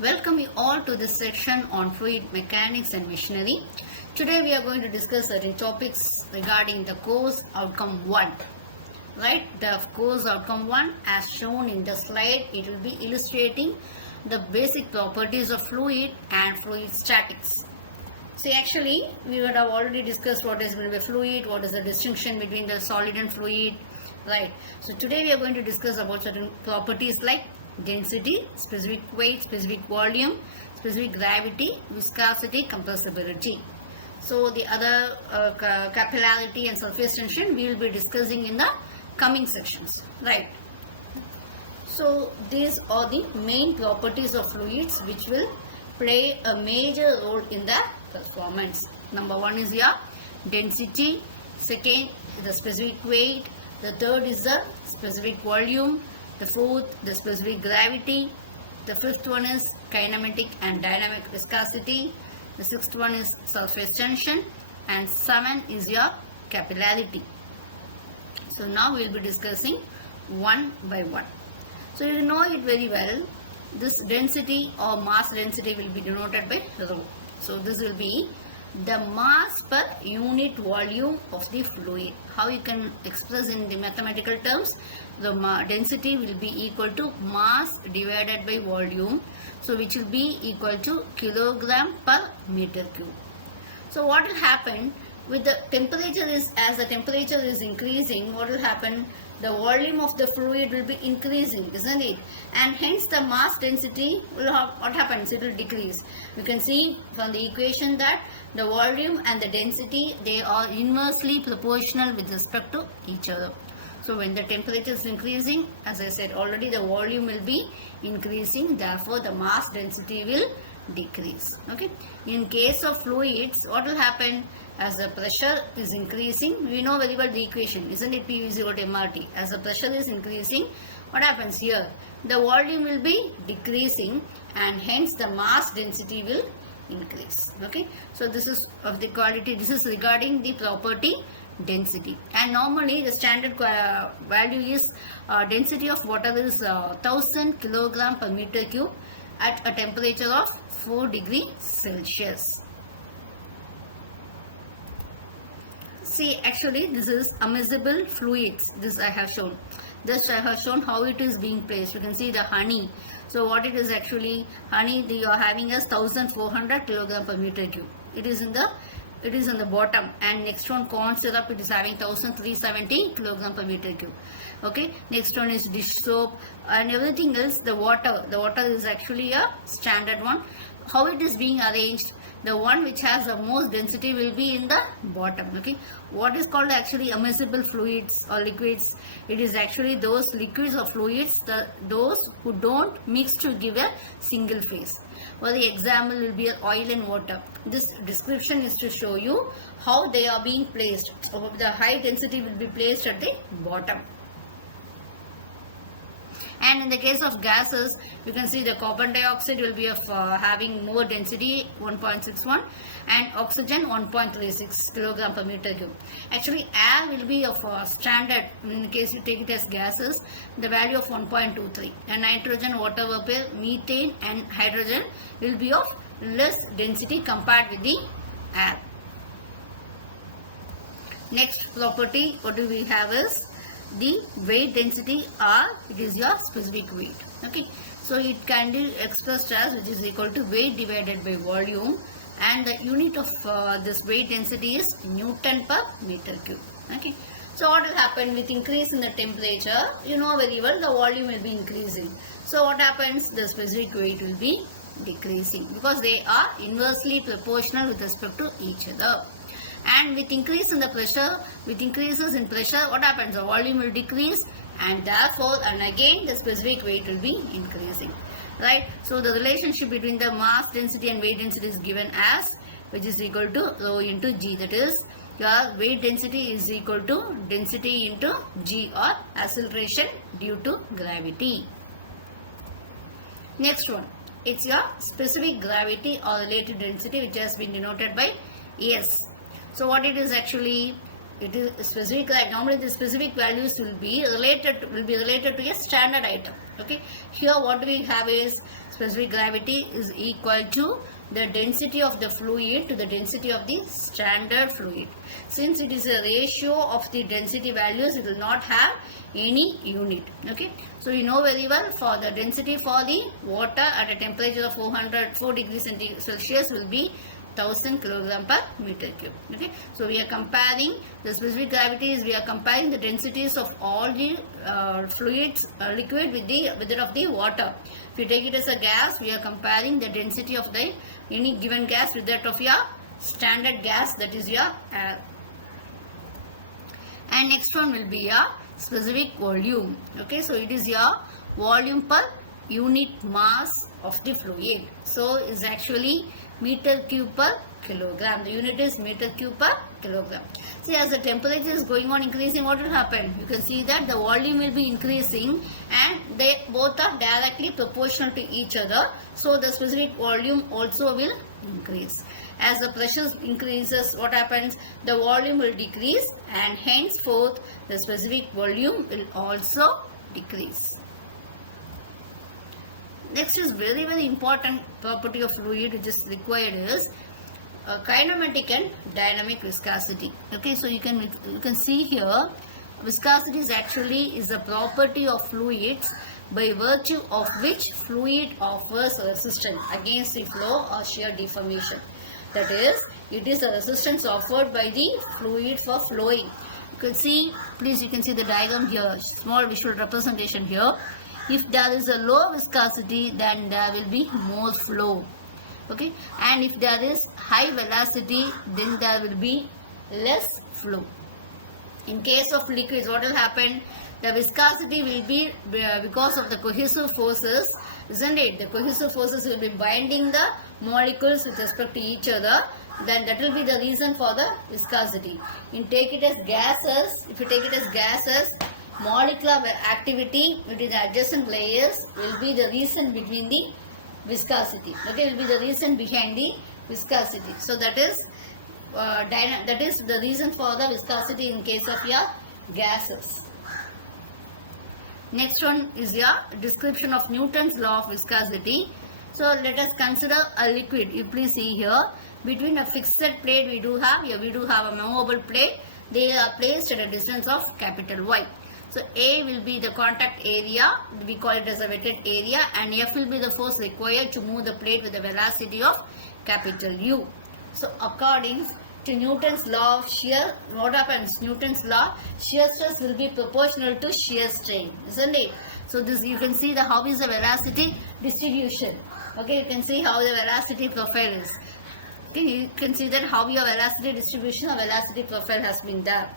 Welcome you all to this section on fluid mechanics and machinery. Today we are going to discuss certain topics regarding the course outcome 1. Right, the course outcome 1 as shown in the slide, it will be illustrating the basic properties of fluid and fluid statics. See, actually we would have already discussed what is going to be fluid, what is the distinction between the solid and fluid, right? So today we are going to discuss about certain properties like density, specific weight, specific volume, specific gravity, viscosity, compressibility. So the other capillarity and surface tension we will be discussing in the coming sections, right? So these are the main properties of fluids which will play a major role in the performance. Number one is your density, second the specific weight, the third is the specific volume, the fourth the specific gravity, the fifth one is kinematic and dynamic viscosity, the sixth one is surface tension, and 7 is your capillarity. So now we will be discussing one by one. So you know it very well. This density or mass density will be denoted by rho. So this will be the mass per unit volume of the fluid. How you can express in the mathematical terms? The density will be equal to mass divided by volume. So which will be equal to kilogram per meter cube. So what will happen with the temperature is, as the temperature is increasing, what will happen? The volume of the fluid will be increasing, isn't it? And hence the mass density will have, what happens? It will decrease. You can see from the equation that the volume and the density, they are inversely proportional with respect to each other. So when the temperature is increasing, as I said already, the volume will be increasing, therefore the mass density will decrease. Okay. In case of fluids, what will happen? As the pressure is increasing, we know very well the equation, isn't it? P is equal to mRT. As the pressure is increasing, what happens here? The volume will be decreasing and hence the mass density will increase. Okay. So this is of the quality, this is regarding the property density. And normally the standard value is density of water is 1000 kilogram per meter cube at a temperature of 4 degrees Celsius. See, actually this is immersible fluids. This I have shown. Just I have shown how it is being placed. You can see the honey. So what it is actually, honey you are having as 1400 kilogram per meter cube. It is in the bottom, and next one corn syrup, it is having 1370 kilogram per meter cube. Okay, next one is dish soap and everything else. The water is actually a standard one. How it is being arranged, the one which has the most density will be in the bottom. Okay, what is called actually immersible fluids or liquids? It is actually those liquids or fluids, those who don't mix to give a single phase. For the example will be oil and water. This description is to show you how they are being placed. The high density will be placed at the bottom. And in the case of gases, you can see the carbon dioxide will be of having more density 1.61 and oxygen 1.36 kilogram per meter cube. Actually air will be of standard, in case you take it as gases, the value of 1.23, and nitrogen, water vapor, methane and hydrogen will be of less density compared with the air. Next property what do we have is the weight density, or it is your specific weight. Okay, so it can be expressed as, which is equal to weight divided by volume, and the unit of this weight density is Newton per meter cube. Okay, so what will happen with increase in the temperature? You know very well the volume will be increasing. So what happens? The specific weight will be decreasing because they are inversely proportional with respect to each other. And with increase in the pressure, with increases in pressure, what happens? The volume will decrease, and therefore, and again the specific weight will be increasing, right? So the relationship between the mass density and weight density is given as, which is equal to rho into g. That is, your weight density is equal to density into g, or acceleration due to gravity. Next one, it's your specific gravity or relative density, which has been denoted by S. So what it is actually, it is specific, like normally the specific values will be related to a standard item. Okay, here what we have is specific gravity is equal to the density of the fluid to the density of the standard fluid. Since it is a ratio of the density values, it will not have any unit. Okay, so you know very well, for the density for the water at a temperature of 4 degrees Celsius will be 1000 kilogram per meter cube. Okay, so we are comparing the specific gravity is we are comparing the densities of all the fluids, liquid with that of the water. If you take it as a gas, we are comparing the density of the any given gas with that of your standard gas, that is your air. And next one will be your specific volume. Okay, so it is your volume per unit mass of the fluid. So is actually meter cube per kilogram. The unit is meter cube per kilogram. See, as the temperature is going on increasing, what will happen? You can see that the volume will be increasing and they both are directly proportional to each other. So the specific volume also will increase. As the pressure increases, what happens? The volume will decrease and henceforth the specific volume will also decrease. Next is very important property of fluid which is required is kinematic and dynamic viscosity. Okay, so you can see here viscosity is a property of fluids by virtue of which fluid offers resistance against the flow or shear deformation. That is, it is a resistance offered by the fluid for flowing. You can see, please, you can see the diagram here, small visual representation here. If there is a low viscosity, then there will be more flow. Okay, and if there is high velocity, then there will be less flow. In case of liquids, what will happen? The viscosity will be because of the cohesive forces, isn't it? The cohesive forces will be binding the molecules with respect to each other. Then that will be the reason for the viscosity. If you take it as gases, molecular activity between the adjacent layers will be the reason between the viscosity. Okay, will be the reason behind the viscosity. So that is the reason for the viscosity in case of your gases. Next one is your description of Newton's law of viscosity. So let us consider a liquid. You please see here, between a fixed plate we do have a movable plate. They are placed at a distance of capital Y. So A will be the contact area, we call it as a wetted area, and F will be the force required to move the plate with a velocity of capital U. So according to Newton's law of shear, what happens? Newton's law, shear stress will be proportional to shear strain, isn't it? So this, you can see how is the velocity distribution. Okay, you can see how the velocity profile is. Okay, you can see that how your velocity distribution or velocity profile has been there.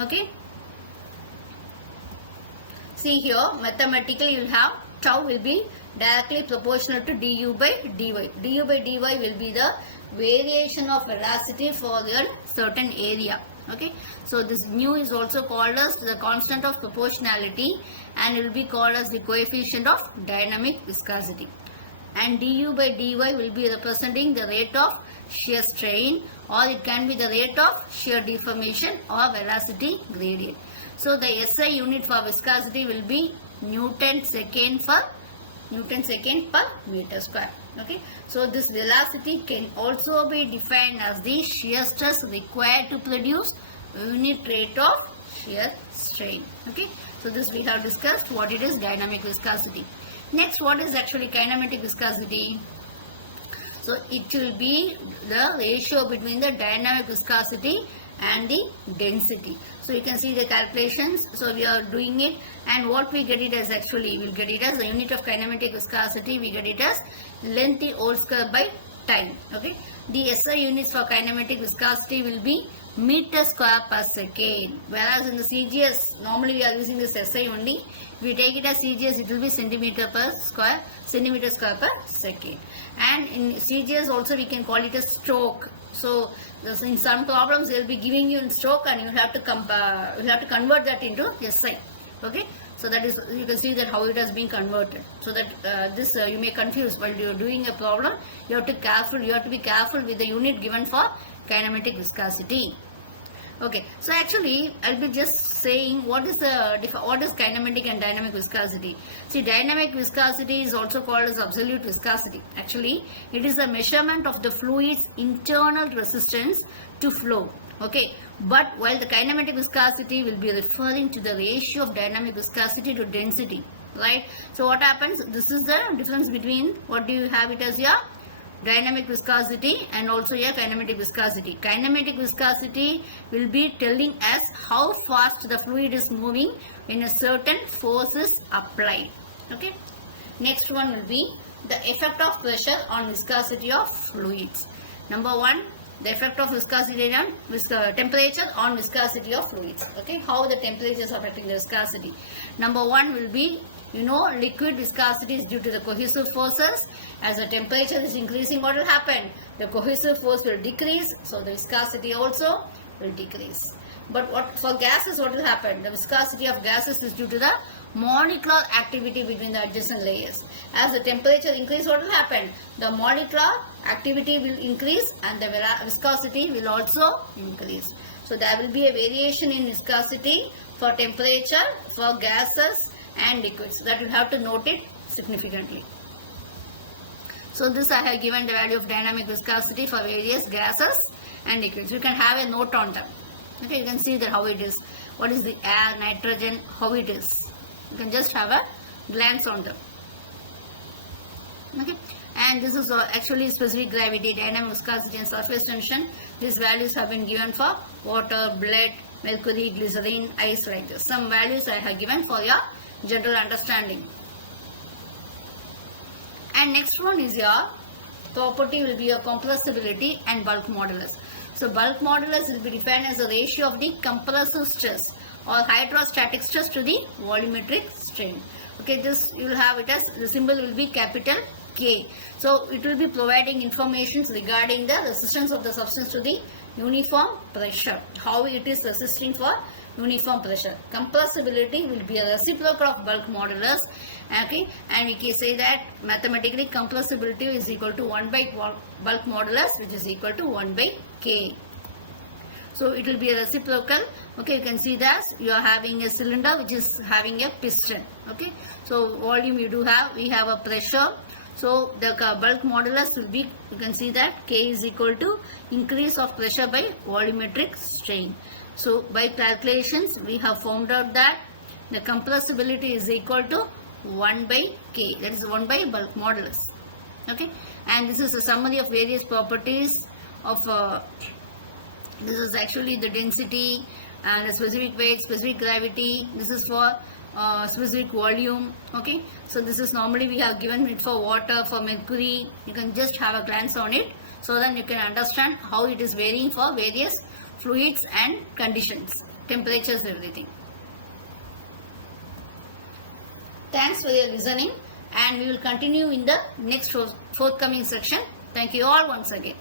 Okay. See here, mathematically you will have tau will be directly proportional to du by dy. Du by dy will be the variation of velocity for your certain area. Okay, so this mu is also called as the constant of proportionality and it will be called as the coefficient of dynamic viscosity. And du by dy will be representing the rate of shear strain, or it can be the rate of shear deformation or velocity gradient. So the SI unit for viscosity will be Newton second per meter square. Okay, so this velocity can also be defined as the shear stress required to produce unit rate of shear strain. Okay, so this we have discussed what it is dynamic viscosity. Next, what is actually kinematic viscosity? So it will be the ratio between the dynamic viscosity and the density. So you can see the calculations. So we are doing it, and what we get it as actually, we'll get it as the unit of kinematic viscosity, we get it as length whole square by time. Okay, the SI units for kinematic viscosity will be meter square per second, whereas in the CGS normally we are using this SI only. If we take it as CGS, it will be centimeter square per second, and in CGS also we can call it a stroke. So in some problems they will be giving you in stroke, and you have to convert that into SI. Okay, so that is, you can see that how it has been converted. So that you may confuse while you are doing a problem. You have to be careful with the unit given for kinematic viscosity. Okay, so actually I'll be just saying what is kinematic and dynamic viscosity. See, dynamic viscosity is also called as absolute viscosity. Actually, it is a measurement of the fluid's internal resistance to flow. Okay, but while the kinematic viscosity will be referring to the ratio of dynamic viscosity to density, right? So what happens? This is the difference between what do you have it as your dynamic viscosity and also your kinematic viscosity. Kinematic viscosity will be telling us how fast the fluid is moving when a certain force is applied. Okay. Next one will be the effect of pressure on viscosity of fluids. Number one, the effect of viscosity on temperature on viscosity of fluids. Okay, how the temperature is affecting the viscosity. Number one will be, liquid viscosity is due to the cohesive forces. As the temperature is increasing, what will happen? The cohesive force will decrease, so the viscosity also will decrease. But for gases, what will happen? The viscosity of gases is due to the molecular activity between the adjacent layers. As the temperature increases, what will happen? The molecular activity will increase and the viscosity will also increase. So there will be a variation in viscosity for temperature, for gases and liquids. That you have to note it significantly. So this I have given the value of dynamic viscosity for various gases and liquids. You can have a note on them. Okay, you can see that how it is. What is the air, nitrogen, how it is. You can just have a glance on them. Okay, and this is actually specific gravity, dynamic viscosity and surface tension. These values have been given for water, blood, mercury, glycerine, ice, like this. Some values I have given for your general understanding. And next one is your property will be your compressibility and bulk modulus. So bulk modulus will be defined as a ratio of the compressive stress or hydrostatic stress to the volumetric strain. Okay, this you will have it as the symbol will be capital K. So it will be providing information regarding the resistance of the substance to the uniform pressure, how it is resisting for uniform pressure. Compressibility will be a reciprocal of bulk modulus. Okay, and we can say that mathematically compressibility is equal to 1 by bulk modulus, which is equal to 1 by K. So it will be a reciprocal. Okay, you can see that you are having a cylinder which is having a piston. Okay, so volume we have a pressure. So the bulk modulus will be, you can see that K is equal to increase of pressure by volumetric strain. So by calculations we have found out that the compressibility is equal to 1 by K, that is 1 by bulk modulus. Okay, and this is a summary of various properties of this is actually the density and the specific weight, specific gravity. This is for specific volume. Okay, so this is normally we have given it for water, for mercury. You can just have a glance on it, so then you can understand how it is varying for various fluids and conditions, temperatures, everything. Thanks for your listening, and we will continue in the next forthcoming section. Thank you all once again.